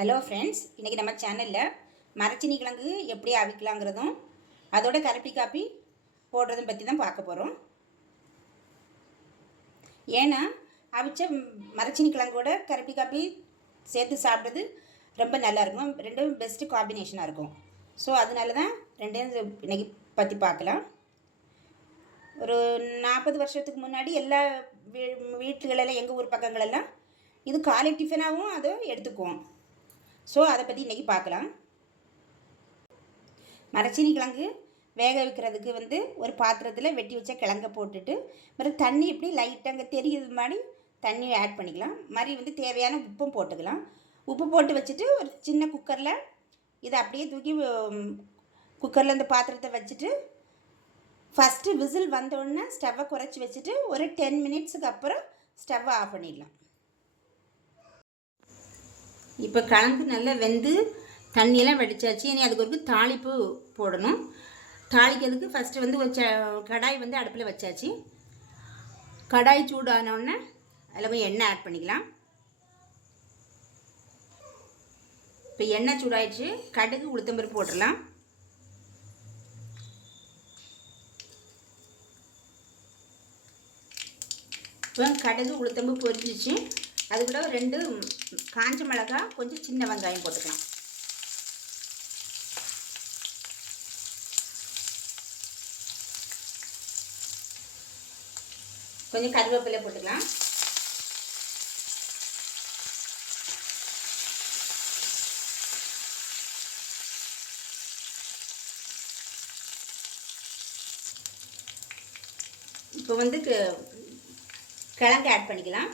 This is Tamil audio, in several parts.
ஹலோ ஃப்ரெண்ட்ஸ் இன்றைக்கி நம்ம சேனலில் மரச்சினி கிழங்கு எப்படி அவிக்கலாங்கிறதும் அதோட கரப்பி காப்பி போடுறதும் பற்றி தான் பார்க்க போகிறோம் ஏன்னா அவிச்ச மரச்சினி கிழங்கோட கரப்பி காப்பி சேர்த்து சாப்பிட்றது ரொம்ப நல்லா இருக்கும். ரெண்டும் பெஸ்ட்டு காம்பினேஷனாக இருக்கும். ஸோ அதனால தான் ரெண்டையும் இன்றைக்கி பற்றி பார்க்கலாம். ஒரு நாற்பது வருஷத்துக்கு முன்னாடி எல்லா வீ வீட்டுகளெல்லாம் எங்கள் ஊர் பக்கங்களெல்லாம் இது காலை டிஃபனாகவும் அதை எடுத்துக்குவோம். ஸோ அதை பற்றி இன்றைக்கி பார்க்கலாம். மரச்சீனி கிழங்கு வேக வைக்கிறதுக்கு வந்து ஒரு பாத்திரத்தில் வெட்டி வச்ச கிழங்க போட்டுட்டு பிறகு தண்ணி இப்படி லைட்டாக அங்கே தெரியுது மாதிரி தண்ணி ஆட் பண்ணிக்கலாம். மாதிரி வந்து தேவையான உப்பும் போட்டுக்கலாம். உப்பு போட்டு வச்சுட்டு ஒரு சின்ன குக்கரில் இதை அப்படியே தூக்கி குக்கரில் இந்த பாத்திரத்தை வச்சுட்டு ஃபஸ்ட்டு விசில் வந்தோடனே ஸ்டவ்வை குறைச்சி வச்சுட்டு ஒரு டென் மினிட்ஸுக்கு அப்புறம் ஸ்டவ்வை ஆஃப் பண்ணிடலாம். இப்போ கலந்து நல்லா வெந்து தண்ணியெல்லாம் வடித்தாச்சு இனி அதுக்கு ஒரு தாளிப்பு போடணும். தாளிக்கிறதுக்கு ஃபஸ்ட்டு வந்து ஒரு ச- கடாய் வந்து அடுப்பில் வச்சாச்சு. கடாய் சூடானோடனே அதில் போய் எண்ணெய் ஆட் பண்ணிக்கலாம். இப்போ எண்ணெய் சூடாயிடுச்சு. கடுகு உளுத்தம்பருப்பு போட்டுடலாம். இப்போ கடுகு உளுத்தம்பு பொரிச்சிச்சு அது கூட ரெண்டு காஞ்ச மிளகாய் கொஞ்சம் சின்ன வெங்காயம் போட்டுக்கலாம். கொஞ்சம் கருவேப்பிலை போட்டுக்கலாம். இப்போ வந்து கிழங்கு ஆட் பண்ணிக்கலாம்.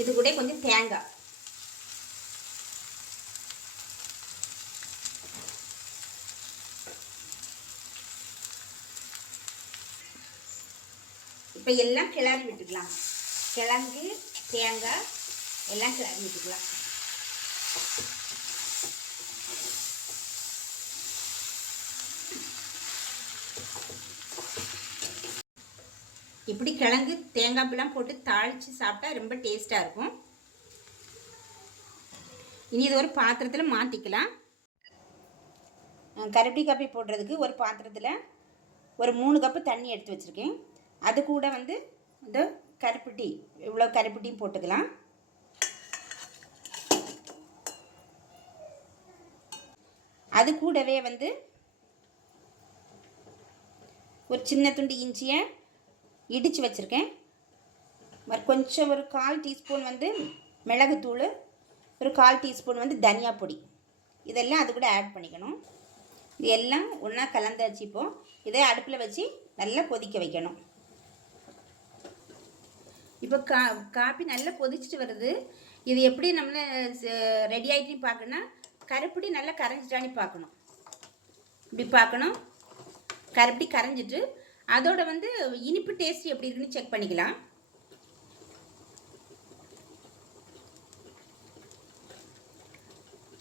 இது கூட கொஞ்சம் தேங்காய். இப்போ எல்லாம் கிளறி விட்டுக்கலாம். கிழங்கு தேங்காய் எல்லாம் கிளறி விட்டுக்கலாம். இப்படி கிழங்கு தேங்காய் பழம் போட்டு தாளித்து சாப்பிட்டா ரொம்ப டேஸ்ட்டாக இருக்கும். இனி இது ஒரு பாத்திரத்தில் மாற்றிக்கலாம் கருப்பட்டி காப்பி போடுறதுக்கு ஒரு பாத்திரத்தில் ஒரு மூணு கப்பு தண்ணி எடுத்து வச்சுருக்கேன். அது கூட வந்து இந்த கருப்பட்டி இவ்வளோ கருப்பட்டியும் போட்டுக்கலாம். அது கூடவே வந்து ஒரு சின்ன துண்டு இஞ்சியை இடித்து வச்சுருக்கேன். ஒரு கொஞ்சம் ஒரு கால் டீஸ்பூன் வந்து மிளகுத்தூள் ஒரு கால் டீஸ்பூன் வந்து தனியா பொடி. இதெல்லாம் அது கூட ஆட் பண்ணிக்கணும். இது எல்லாம் ஒன்றா கலந்தாச்சு வச்சுப்போம் இதை அடுப்பில் வச்சு நல்லா கொதிக்க வைக்கணும். இப்போ கா காப்பி நல்லா கொதிச்சுட்டு வருது. இது எப்படி நம்மள ரெடி ஆகிட்டு பார்க்கணும்னா கருப்படி நல்லா கரைஞ்சிட்டான்னு பார்க்கணும். இப்படி பார்க்கணும். கருப்படி கரைஞ்சிட்டு அதோட வந்து இனிப்பு டேஸ்ட் எப்படி இருக்குன்னு செக் பண்ணிக்கலாம்.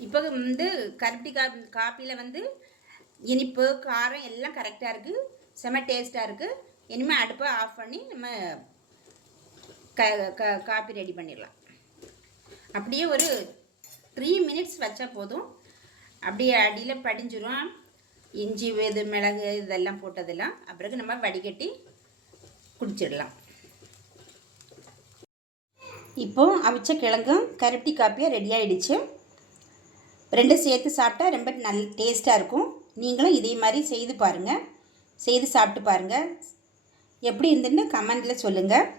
இப்போ வந்து கருப்பட்டி கா காப்பியில் வந்து இனிப்பு காரம் எல்லாம் கரெக்டாக இருக்குது செம டேஸ்ட்டாக இருக்குது இனிமேல் அடுப்பை ஆஃப் பண்ணி நம்ம க க காப்பி ரெடி பண்ணிடலாம். அப்படியே ஒரு த்ரீ மினிட்ஸ் வச்சா போதும். அப்படியே அடியில் படிஞ்சிரும். இஞ்சி இது மிளகு இதெல்லாம் போட்டதெல்லாம் அப்புறம் நம்ம வடிகட்டி குடிச்சிடலாம். இப்போ அவிச்ச கிழங்கும் கருப்பட்டி காப்பியாக ரெடி ஆகிடுச்சு ரெண்டும் சேர்த்து சாப்பிட்டா ரொம்ப நல் டேஸ்ட்டாக இருக்கும். நீங்களும் இதே மாதிரி செய்து பாருங்கள் செய்து சாப்பிட்டு பாருங்கள் எப்படி இருந்துன்னு கமெண்டில் சொல்லுங்கள்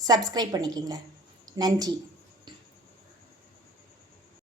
சப்ஸ்கிரைப் பண்ணிக்கோங்க. நன்றி.